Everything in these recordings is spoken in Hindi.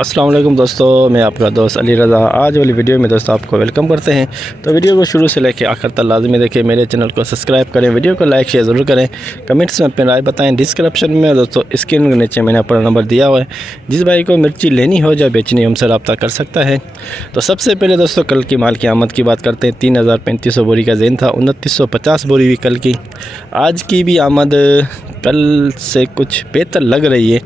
अस्सलाम वालेकुम दोस्तों, मैं आपका दोस्त अली रज़ा। आज वाली वीडियो में दोस्तों आपको वेलकम करते हैं। तो वीडियो को शुरू से लेकर आखिर तक लाजमी देखें। मेरे चैनल को सब्सक्राइब करें, वीडियो को लाइक शेयर ज़रूर करें, कमेंट्स में अपनी राय बताएं। डिस्क्रिप्शन में दोस्तों स्क्रीन के नीचे मैंने अपना नंबर दिया हुआ है। जिस भाई को मिर्ची लेनी हो या बेचनी हो हमसे रब्ता कर सकता है। तो सबसे पहले दोस्तों कल की माल की आमद की बात करते हैं। 3,3500 बोरी का ज़ेन था, 2950 बोरी हुई कल की। आज की भी आमद कल से कुछ बेहतर लग रही है,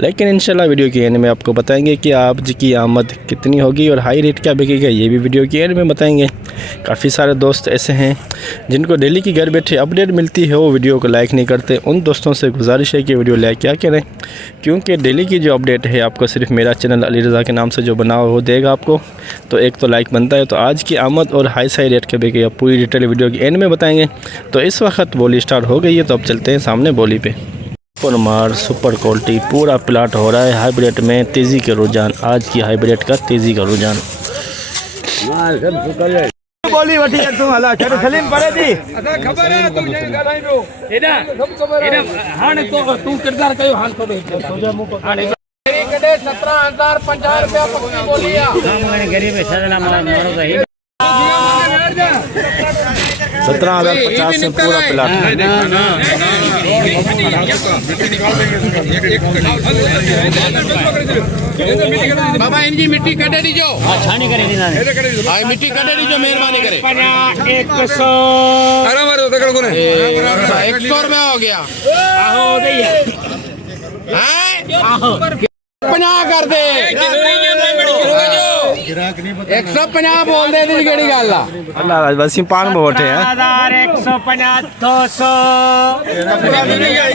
लेकिन इंशाल्लाह वीडियो के एंड में आपको बताएंगे कि आज की आमद कितनी होगी और हाई रेट क्या बिकेगा, ये भी वीडियो के एंड में बताएंगे। काफ़ी सारे दोस्त ऐसे हैं जिनको डेली की घर बैठे अपडेट मिलती है, वो वीडियो को लाइक नहीं करते। उन दोस्तों से गुजारिश है कि वीडियो लाइक क्या करें, क्योंकि डेली की जो अपडेट है आपको सिर्फ मेरा चैनल अली रज़ा के नाम से जो बना हो देगा आपको, तो एक तो लाइक बनता है। तो आज की आमद और हाई साई रेट क्या बिकेगा पूरी डिटेल वीडियो के एंड में बताएंगे। तो इस वक्त बोली स्टार्ट हो गई है, तो अब चलते हैं सामने बोली पे। सुपर मार सुपर क्वालिटी पूरा प्लाट हो रहा है। हाइब्रिड में तेज़ी के रुझान, आज की हाइब्रिड का तेज़ी का रुझान। बोली वठी तू हला छड़ सलीम परे थी असा खबर है तू जे गालाई रो एडा एडा हाने तो तू किरदार कयो हाल तो हाने कदे 17,050 रुपया पक्की बोली आ हम गरीब है सजला मारो सही 17,050 में पूरा प्लाट। बाबा इनकी मिट्टी कटे दीजो छानी करे दी ना हां मिट्टी कटे दीजो मेहरबानी करे 100 अरे मारो तकड़ कोने 100 रुपया हो गया आहो दई है हैं आहो 50 कर दे 150 बोल दे दी केड़ी गल आ अल्लाह बस पान में बैठे हैं। 1,150 200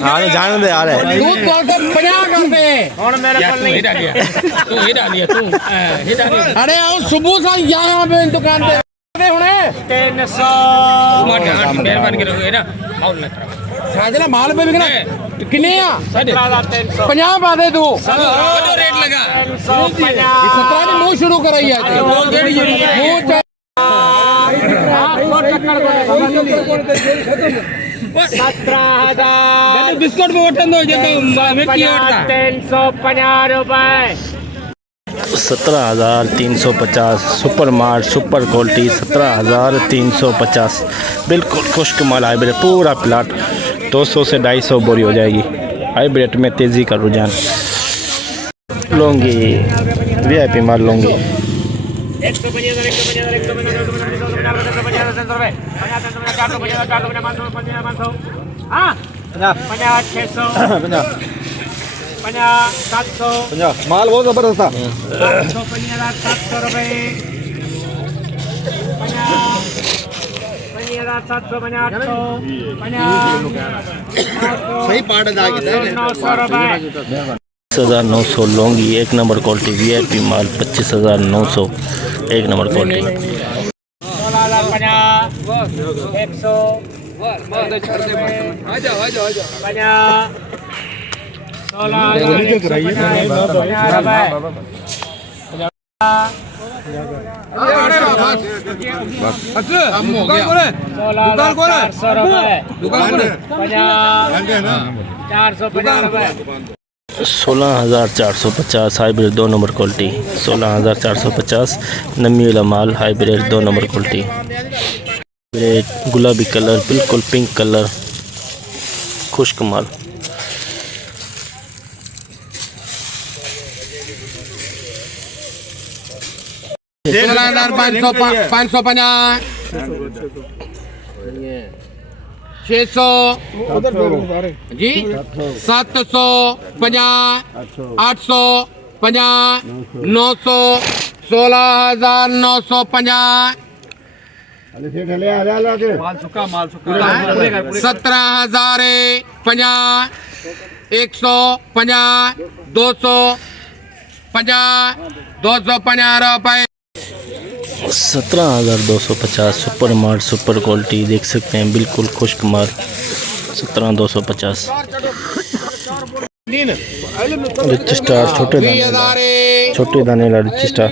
हाँ जाने दे यार, तू 250 कर दे हुन मेरे को नहीं तू ही डालिए तू ही डालिए। अरे आओ सुबह से यहां पे दुकान पे दे हुने 300 मेहरबानी करो ये ना माल ना करो साजला माल पे बिकना कितने आ 17,300 50 पा दे तू जो रेट लगा 150 17 ने मुंह शुरू कराई है मुंह 17,000 बिस्कुट में वटन दो जे मिट्टी वटता 350 रुपए 17,350 सुपर मार्ट सुपर क्वालिटी 17,350 बिल्कुल खुश्क माल हाइब्रिड पूरा प्लाट 200 से 250 बोरी हो जाएगी। हाइब्रिड में तेज़ी का रुझान। लूँगी VIP माल लूँगी 50 माल बहुत जबरदस्त था 700 रुपए सही पार्ट अदा किया 900 रुपए 25,900 लूँगी एक नंबर क्वालिटी VIP माल 25,900 एक number quality. 16,450 hybrid 2 number quality 16,450 नमी वाला माल हाइब्रिड 2 नंबर क्वालिटी। गुलाबी कलर बिल्कुल पिंक कलर खुश्क माल। $550 600 जी 750 850 900 16,950 17,050 150 250 250 रुपए 17,250 सुपर मार्ट सुपर क्वालिटी देख सकते हैं बिल्कुल खुश्क माल 17,250। रिच स्टार छोटे दाने वाला रिच स्टार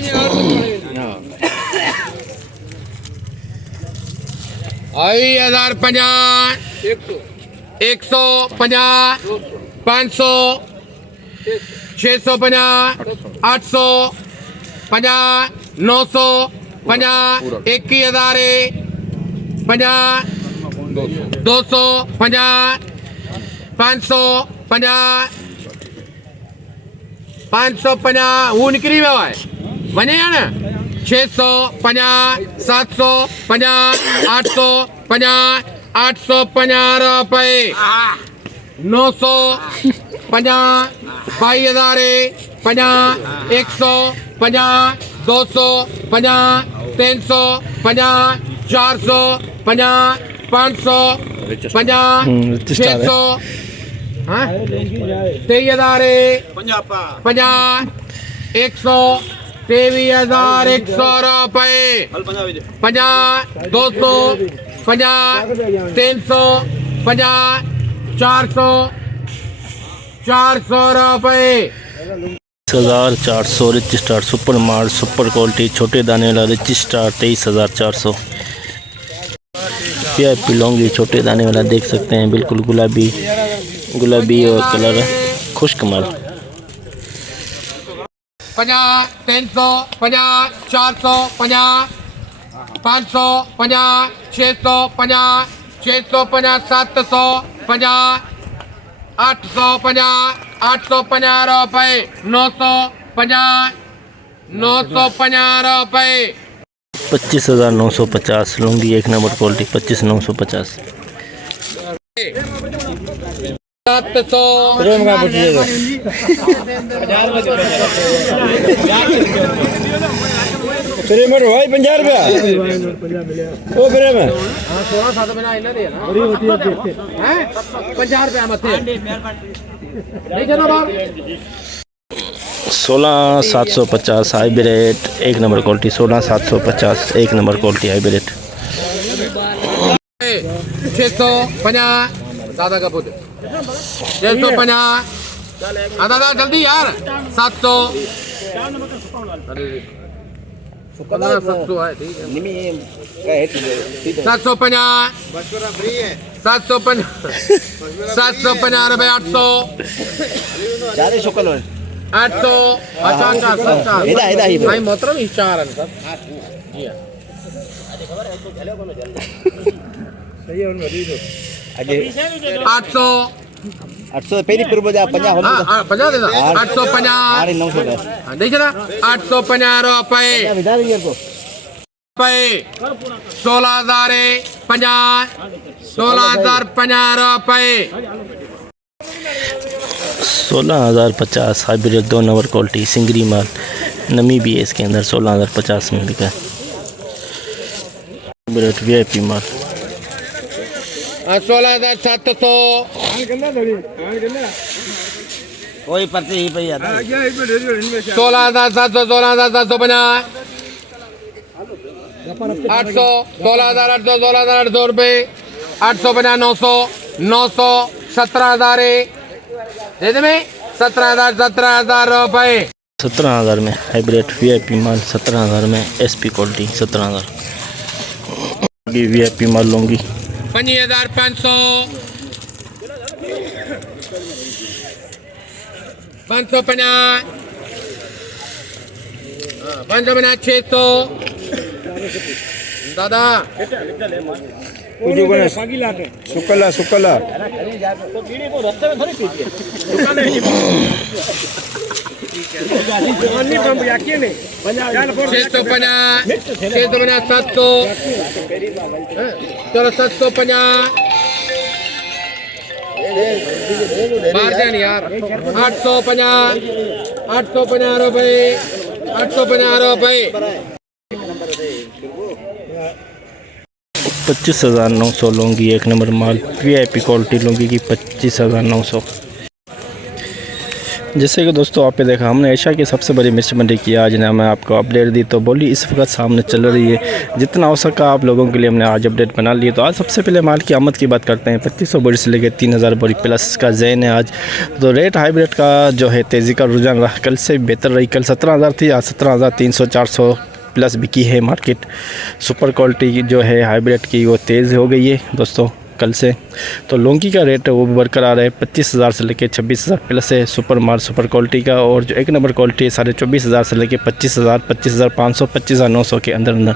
1,050 150 500 650 850 950 21,000 50 250 550 550 हू निकिरी वियो आहे वञे या न 650 750 850 850 रुपए 950 22,000 50 150 250 350 450 550 600 हाँ 23,000 50 100 23,100 रुपए 50 200 50 300 50 400 रुपए 23,400 रिच स्टार सुपर माल सुपर क्वालिटी छोटे दाने वाला रिच स्टार 23,400। VIP लौंगी छोटे दाने वाला देख सकते हैं बिल्कुल गुलाबी और कलर खुश्क माल 50 300 50 400 50 550 650 650 700 50 850 850 रुपए 950 950 रुपए 25,950 लौंगी एक नंबर क्वालिटी 25,950। 700 प्रेमर भाई 50 रुपया ओ प्रेम 16 महीना इन्हें दे ना 50 रुपया मत नहीं चलो बाप 16,750 हाइब्रिड एक नंबर क्वालिटी 16,750 एक नंबर क्वालिटी हाइब्रिड 650 दादा का पुत्र 650 हाँ दादा जल्दी यार 700 700 है ठीक है 750 750 रुपए 800 800 अच्छा भाई मोहतरम इशारा है सर जी हाँ 800 800 पहली पूर्व 50 हाँ 50 देना 850 900 देखिए ना 850 रुपए 16,050 16,050 रुपए 16,050 हाइब्रिड 2 नंबर क्वालिटी सिंगरी माल नमी भी है इसके अंदर 16,050 में बिका हाइब्रिड VIP माल 16,700 कोई पर्ची ही पे आता 16,700 16,750 800 16,800 16,800 रुपए 850 900 900 17,000 दे दे में 17,000 रुपए 17,000 में हाइब्रिड VIP माल 17,000 में SP क्वालिटी 17,000 VIP माल लूँगी 5,500 550 600 दादा सुकला 700 चलो 750 बाहर जान यार 850 रुपए 850 रुपए 25,900 लूँगी एक नंबर माल VIP क्वालिटी लूँगी की 25,900। जैसे कि दोस्तों आपने देखा हमने एशिया की सबसे बड़ी मिर्च मंडी की आज ने मैं आपको अपडेट दी तो बोली इस वक्त सामने चल रही है जितना हो सका आप लोगों के लिए हमने आज अपडेट बना लिए। तो आज सबसे पहले माल की आमद की बात करते हैं 2500 बोरी से लेकर 3,000 बोरी प्लस का जैन है आज। तो रेट हाइब्रिड का जो है तेज़ी का रुझान रहा, कल से बेहतर रही। कल 17,000 थी, आज 17,300 400 प्लस बिकी है मार्केट। सुपर क्वालिटी जो है हाइब्रिड की वो तेज़ हो गई है दोस्तों। कल से। तो लौंगी का रेट वो बरकरार है, 25,000 से लेके 26,000 प्लस है सुपर माल सुपर क्वालिटी का। और जो 1 नंबर क्वालिटी है 24,500 से लेके 25,000, 25,500, 25,900 के अंदर अंदर।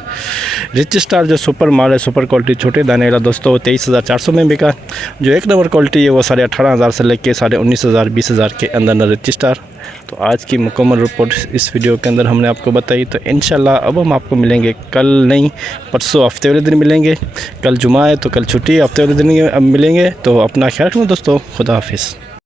रिच स्टार जो सुपर माल है सुपर क्वालिटी छोटे दाने वाला दोस्तों 23,400 में बिका। जो 1 नंबर क्वालिटी है वो 18,500 से लेके 19,500, 20,000 के अंदर अंदर रिच स्टार। तो आज की मुकम्मल रिपोर्ट इस वीडियो के अंदर हमने आपको बताई। तो इंशाल्लाह अब हम आपको मिलेंगे कल नहीं, परसों हफ्ते वाले दिन मिलेंगे। कल जुमा है तो कल छुट्टी है, हफ्ते वाले दिन मिलेंगे। तो अपना ख्याल रखना दोस्तों, खुदा हाफिज़।